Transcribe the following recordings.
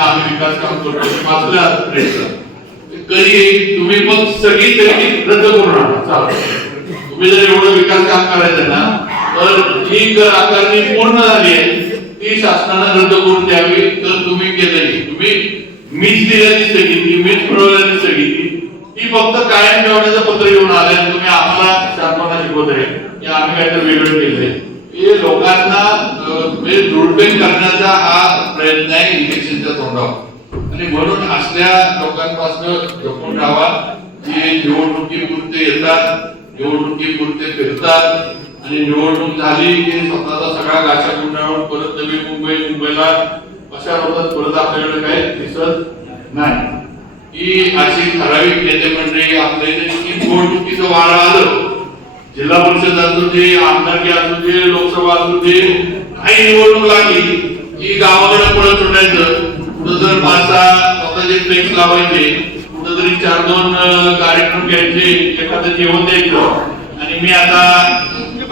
आम्ही विकास काम करतो वाचला प्रयत्न कधी तुम्ही मग सगळी तरी रद्द करून आणा चालतं. तुम्ही जर एवढं विकास काम करायचं ना तर जी कर आकारणी पूर्ण झाली आहे ती शासनाने रद्द करून द्यावी. तर तुम्ही केलेली तुम्ही मीच दिलेली स्थगिती मीच मिळवलेली स्थगिती ती फक्त कायम ठेवण्याचं पत्र घेऊन आले. तुम्ही आम्हाला शासनाला शिकवत आहे की आम्ही काहीतरी वेगळं केलंय. हे लोकांना म्हणजे दुर्बेग करण्याचा हा प्रयत्न आहे इलेक्शनच्या तोंडावर. आणि म्हणून असल्या लोकांपासून जपून राहावा जे निवडणुकीपुरते येतात निवडणुकीपुरते फिरतात आणि निवडणूक झाली की स्वतःचा सगळा गाशा गुंडाळून परत नवी मुंबईला अशा होतात परत आपल्याकडे काही दिसत नाही. ही अशी ठराविक नेते मंडळी आपल्या निवडणुकीचं वारं आलं जिल्हा परिषद असू दे आमदारकी असू दे लोकसभा असू दे काही निवडणूक लागली की गावाकडे पळत सुटायचं. कुठं जर 5-6 स्वतःचे फ्लेक्स लावायचे कुठं तरी 4-2 कार्यक्रम घ्यायचे एखादं जेवण द्यायचं आणि मी आता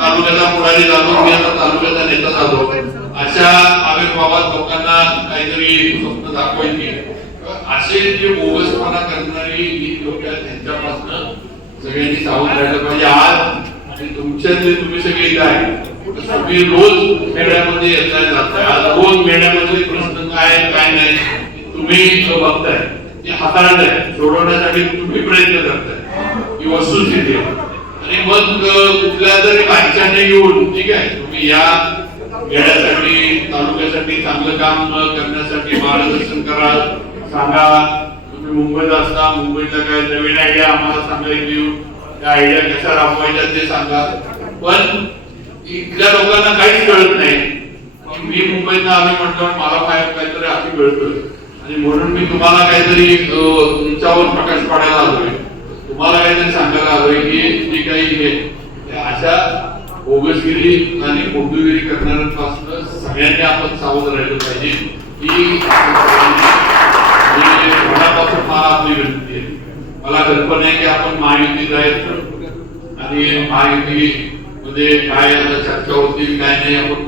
तालुक्याचा पुढारी झालो मी आता तालुक्याचा नेता झालो अशा आविर्भावात लोकांना काहीतरी स्वप्न दाखवायची. असे जे बोगसपणा करणारी ही लोक आहेत त्यांच्यापासून सगळ्यांनी सावध राहिलं पाहिजे. आज तुमच्यातले तुम्ही सगळे काय तुम्ही रोज मेळ्यामध्ये येताय जाताय आज रोज मेळ्यामध्ये प्रश्न काय काय नाही तुम्ही बघताय ते हाताळताय सोडवण्यासाठी तुम्ही प्रयत्न करताय ही वस्तुस्थिती आहे. आणि मग कुठल्या तरी बाहेरच्याने येऊन ठीक आहे तुम्ही या मेळ्यासाठी तालुक्यासाठी चांगलं काम करण्यासाठी मार्गदर्शन करा सांगा. तुम्ही मुंबईत असता मुंबईतल्या काय नवीन आयडिया आम्हाला सांगायची त्या आयडिया कशा राबवायच्या ते सांगा. पण इथल्या लोकांना काहीच कळत नाही. मी मुंबईत आम्ही म्हटलं मला काहीतरी अति कळतं आणि म्हणून मी तुम्हाला काहीतरी तुमच्यावर प्रकाश पाडायला आलोय तुम्हाला काहीतरी सांगायला आलोय की जे काही अशा बोगसगिरी आणि फोटोगिरी करणाऱ्यांपासून सगळ्यांनी आपण सावध राहिलं पाहिजे. ही मनापासून मला आपली विनंती आहे. मला कल्पना आहे की आपण महायुतीत आहेत आणि महायुती मध्ये काय चर्चा होती काय नाही आपण